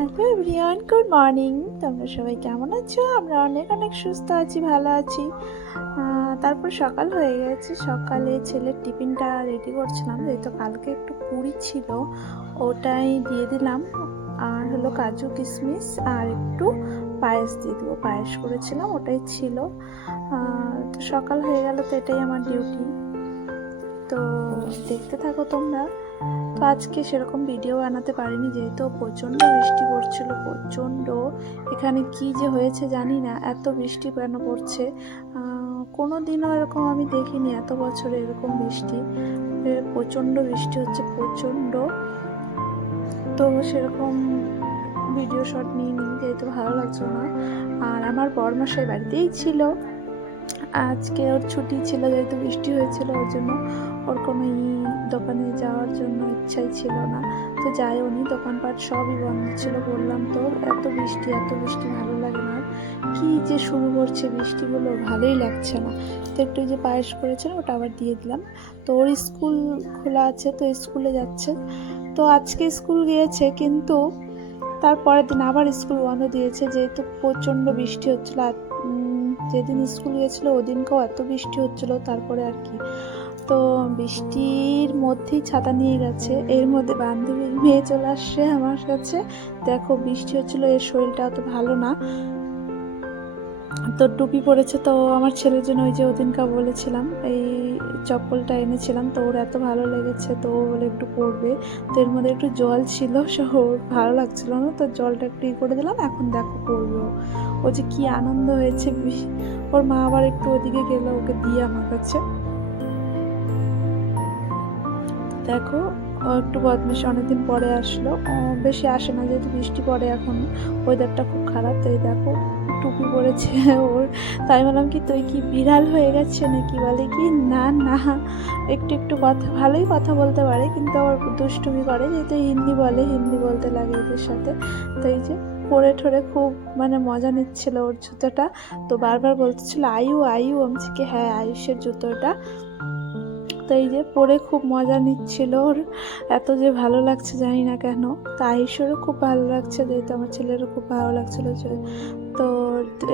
Hello everyone, good morning. তোমরা সবাই কেমন আছো? আমরা অনেক অনেক সুস্থ আছি, ভালো আছি। তারপর সকাল হয়ে গেছে। সকালে ছেলের টিফিনটা রেডি করছিলাম যেহেতু কালকে একটু পুরি ছিল, ওটাই দিয়ে দিলাম। আর হলো কাজু কিশমিশ আর একটু পায়েস দিয়ে দেবো। পায়েস করেছিলাম, ওটাই ছিল। তো সকাল হয়ে গেল তো এটাই আমার ডিউটি তো দেখতে থাকো তোমরা। তো আজকে সেরকম ভিডিও বানাতে পারিনি, যেহেতু প্রচণ্ড বৃষ্টি পড়ছিল, প্রচণ্ড। এখানে কি যে হয়েছে জানি না, এত বৃষ্টি কেন পড়ছে? কোনো দিনও এরকম আমি দেখিনি, এত বছরে এরকম বৃষ্টি। প্রচণ্ড বৃষ্টি হচ্ছে, প্রচণ্ড। তো সেরকম ভিডিও শট নিয়ে নিই, যেহেতু ভালো লাগছিল না। আর আমার বরমাসাই বাড়িতেই ছিল। আজকে ওর ছুটি ছিল, যেহেতু বৃষ্টি হয়েছিল, ওর জন্য ওর কোনো দোকানে যাওয়ার জন্য ইচ্ছাই ছিল না। তো যাই, উনি দোকানপাট সবই বন্ধ ছিল। বললাম তো এত বৃষ্টি এত বৃষ্টি ভালো লাগে না। কি যে শুরু করছে বৃষ্টিগুলো, ভালোই লাগছে না। তো একটু যে পায়েস করেছিল, ওটা আবার দিয়ে দিলাম। তো ওর স্কুল খোলা আছে, তো স্কুলে যাচ্ছে। তো আজকে স্কুল গিয়েছে, কিন্তু তারপরের দিন আবার স্কুল বন্ধ দিয়েছে, যেহেতু প্রচণ্ড বৃষ্টি হচ্ছিল। যেদিন স্কুল গিয়েছিল, ওদিনকেও এত বৃষ্টি হচ্ছিল, তারপরে আর কি। তো বৃষ্টির মধ্যেই ছাতা নিয়ে গেছে। এর মধ্যে বান্ধবীর মেয়ে চলে আসছে আমার কাছে। দেখো, বৃষ্টি হচ্ছিল, এর শরীরটা অত ভালো না। তো টুপি পরেছে, তো আমার ছেলের জন্য ওই যে ওদিনকা বলেছিলাম, এই চপ্পলটা এনেছিলাম, তো ওর এত ভালো লেগেছে, তো ও বলে একটু পরবে তো এর মধ্যে একটু জল ছিল, সো ওর ভালো লাগছিল না, তো জলটা একটু ই করে দিলাম, এখন দেখো পরবে ও। যে কি আনন্দ হয়েছে ওর মা আবার একটু ওদিকে গেল ওকে দিয়ে আমার কাছে দেখো, ও একটু বদমাসি অনেকদিন পরে আসলো বেশি আসে না, যেহেতু বৃষ্টি পড়ে এখন ওয়েদারটা খুব খারাপ, তাই দেখো টুপি পরেছে ওর। তাই বললাম কি, তুই কি বিড়াল হয়ে গেছে নাকি? বলে কি, না না। একটু একটু কথা, ভালোই কথা বলতে পারে, কিন্তু আবার দুষ্টুমি করে, যেহেতু হিন্দি বলে, হিন্দি বলতে লাগে এদের সাথে। তো এই যে পরে ঠোরে খুব মানে মজা নিচ্ছিল ওর জুতোটা। তো বারবার বলতেছিল, আয়ু আয়ু। আমি কি হ্যাঁ আয়ুষের জুতোটা। তো এই যে পরে খুব মজা নিচ্ছিল ওর। এত যে ভালো লাগছে জানি না কেন। তো আয়ুষেরও খুব ভালো লাগছে, যেহেতু আমার ছেলেরও খুব ভালো লাগছিল তো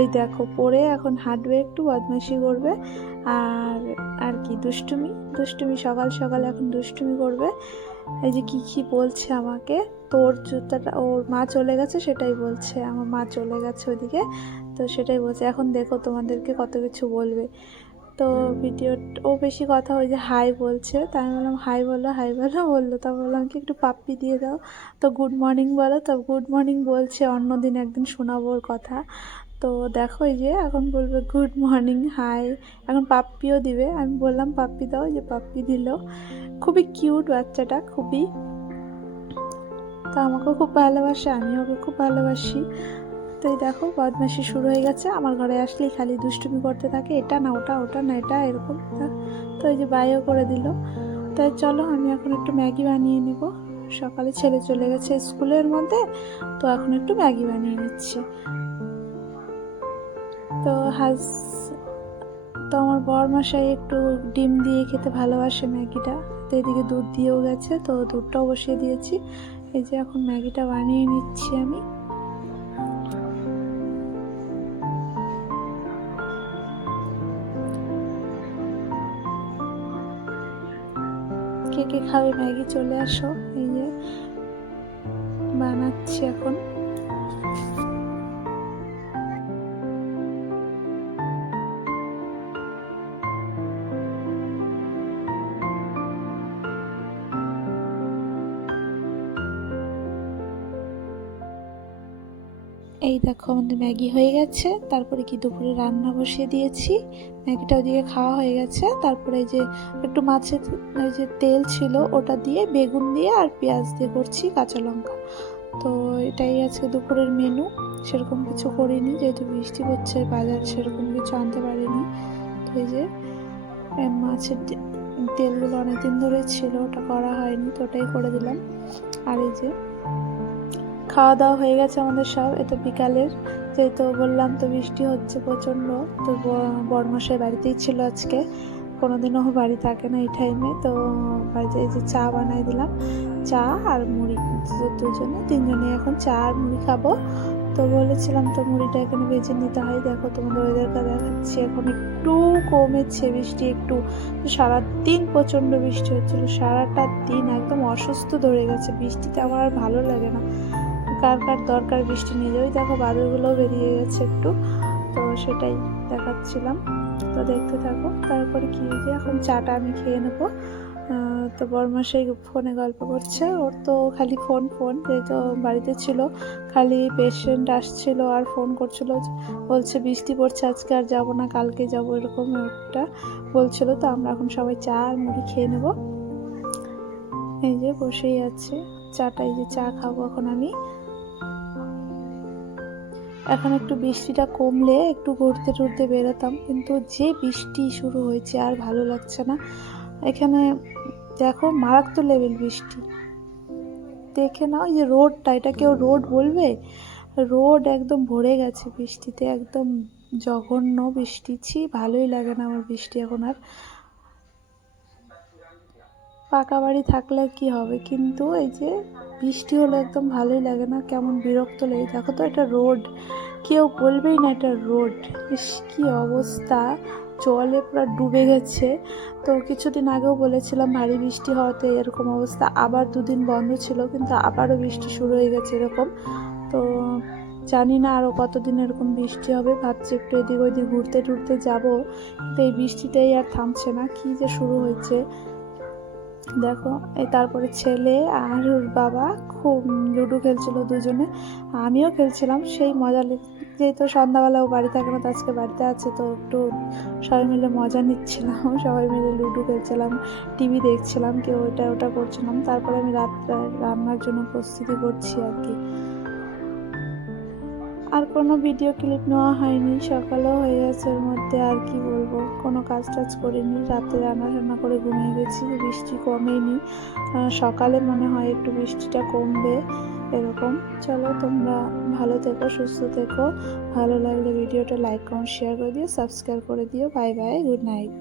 এই দেখো পরে এখন হাঁটবে একটু বদমাইশি করবে। আর আর কি, দুষ্টুমি? দুষ্টুমি সকাল সকাল এখন দুষ্টুমি করবে। এই যে কি কি বলছে আমাকে? তোর জুতাটা, ওর মা চলে গেছে, সেটাই বলছে। আমার মা চলে গেছে ওদিকে, তো সেটাই বলছে। এখন দেখো তোমাদেরকে কত কিছু বলবে। তো ভিডিও ও বেশি কথা ওই যে হাই বলছে তাই আমি বললাম, হাই বলো হাই বলো, বলল, তা বললাম কি একটু পাপ্পি দিয়ে দাও। তো গুড মর্নিং বলো, তো গুড মর্নিং বলছে অন্য দিন একদিন শোনাবো ওর কথা। তো দেখো এই যে এখন বলবে, গুড মর্নিং, হাই। এখন পাপ্পিও দিবে, আমি বললাম, পাপ্পি দাও যে পাপ্পি দিল। খুবই কিউট বাচ্চাটা, খুবই। তো আমাকেও খুব ভালোবাসে আমি ওকে খুব ভালোবাসি। এই দেখো বদমাসি শুরু হয়ে গেছে। আমার ঘরে আসলেই খালি দুষ্টুমি করতে থাকে। এটা না, ওটা ওটা না, এটা, এরকম। তো এই যে বাইও করে দিল। তাই চলো, আমি এখন একটু ম্যাগি বানিয়ে নিব। সকালে ছেলে চলে গেছে স্কুলের মধ্যে, তো এখন একটু ম্যাগি বানিয়ে নিচ্ছি। তো হাজ, তো আমার বর মশাই একটু ডিম দিয়ে খেতে ভালোবাসে ম্যাগিটা। তো এদিকে দুধ দিয়েও গেছে, তো দুধটাও বসিয়ে দিয়েছি। এই যে এখন ম্যাগিটা বানিয়ে নিচ্ছি আমি। কে কে খাবে? ম্যাগি চলে আসো। এই যে বানাচ্ছি এখন। এই দেখো আমাদের ম্যাগি হয়ে গেছে। তারপরে কি দুপুরে রান্না বসিয়ে দিয়েছি। ম্যাগিটা ওদিকে খাওয়া হয়ে গেছে। তারপরে যে একটু মাছের ওই যে তেল ছিল, ওটা দিয়ে বেগুন দিয়ে আর পেঁয়াজ দিয়ে করছি কাঁচা লঙ্কা। তো এটাই আজকে দুপুরের মেনু সেরকম কিছু করিনি, যেহেতু বৃষ্টি পড়ছে, বাজার সেরকম কিছু আনতে পারিনি। তো এই যে মাছের তেলগুলো অনেকদিন ধরে ছিল, ওটা করা হয়নি, তো ওটাই করে দিলাম। আর এই যে খাওয়া দাওয়া হয়ে গেছে আমাদের সব, এ তো বিকালের। যেহেতু বললাম তো বৃষ্টি হচ্ছে প্রচণ্ড, তো বড়মশাই বাড়িতেই ছিল আজকে। কোনোদিনও বাড়ি থাকে না এই টাইমে তো বাড়িতে এই যে চা বানাই দিলাম। চা আর মুড়ি দুজনে, তিনজনে এখন চা আর মুড়ি খাব। তো বলেছিলাম তো মুড়িটা এখানে বেজে নিতে হয়। দেখো তোমাদের ওয়েদারটা দেখাচ্ছি, এখন একটু কমেছে বৃষ্টি একটু। সারাদিন প্রচণ্ড বৃষ্টি হচ্ছিল, সারাটা দিন একদম অসুস্থ ধরে গেছে। বৃষ্টিতে আমার আর ভালো লাগে না। কার কার দরকার বৃষ্টি যাবে। দেখো বাদুরগুলোও বেরিয়ে গেছে একটু। তো সেটাই দেখাচ্ছিলাম। তো দেখতে থাকো। তারপরে কি যে এখন চাটা আমি খেয়ে নেব। তো বরমাসাই ফোনে গল্প করছে। ওর তো খালি ফোন ফোন। যেহেতু বাড়িতে ছিল। খালি পেশেন্ট আসছিল আর ফোন করছিল। বলছে, বৃষ্টি পড়ছে, আজকে আর যাব না, কালকে যাব। এরকম একটা বলছিল। তো আমরা এখন সবাই চা আর মুড়ি খেয়ে নেব। এই যে বসেই আছে। চাটা এই যে চা খাব এখন আমি। এখন একটু বৃষ্টিটা কমলে একটু ঘুরতে টুরতে বেরোতাম, কিন্তু যে বৃষ্টি শুরু হয়েছে আর ভালো লাগছে না। এখানে দেখো মারাত্মক লেভেল বৃষ্টি। দেখে নাও যে রোডটা, এটা কেউ রোড বলবে? রোড একদম ভরে গেছে বৃষ্টিতে, একদম জঘন্য বৃষ্টি। ছি, ভালোই লাগে না আমার বৃষ্টি এখন আর। পাকা বাড়ি থাকলে কি হবে? কিন্তু এই যে বৃষ্টি হলে একদম ভালোই লাগে না, কেমন বিরক্ত লেগে। দেখো তো এটা রোড, কেউ বলবেই না এটা রোড। ইস, কি অবস্থা! জলে পুরো ডুবে গেছে। তো কিছুদিন আগেও বলেছিলাম ভারী বৃষ্টি হওয়াতে এরকম অবস্থা। আবার দুদিন বন্ধ ছিল, কিন্তু আবারও বৃষ্টি শুরু হয়ে গেছে এরকম। তো জানি না আরও কতদিন এরকম বৃষ্টি হবে। ভাবছি একটু এদিক ওদিক ঘুরতে টুরতে যাব। তো এই বৃষ্টিতেই আর থামছে না। কী যে শুরু হয়েছে। দেখো এই তারপরে ছেলে আর ওর বাবা খুব লুডো খেলছিল দুজনে। আমিও খেলছিলাম, সেই মজা যেহেতু সন্ধ্যাবেলা ও বাড়ি থাকে না, তো আজকে বাড়িতে আছে, তো একটু সবাই মিলে মজা নিচ্ছিলাম, সবাই মিলে লুডো খেলছিলাম, টিভি দেখছিলাম, কেউ এটা ওটা করছিলাম। তারপরে আমি রাত্রে রান্নার জন্য প্রস্তুতি করছি আর কি। আর কোনো ভিডিও ক্লিপ নেওয়া হয়নি। সকালেও হয়ে গেছে এর মধ্যে, আর কি বলব? কোনো কাজ টাজ করিনি। রাতে রান্না টান্না করে ঘুমিয়ে গেছি, বৃষ্টি কমেনি। সকালে মনে হয় একটু বৃষ্টিটা কমবে, এরকম। চলো তোমরা ভালো থেকো, সুস্থ থেকো। ভালো লাগলে ভিডিওটা লাইক কমেন্ট শেয়ার করে দিও সাবস্ক্রাইব করে দিও। Bye bye good night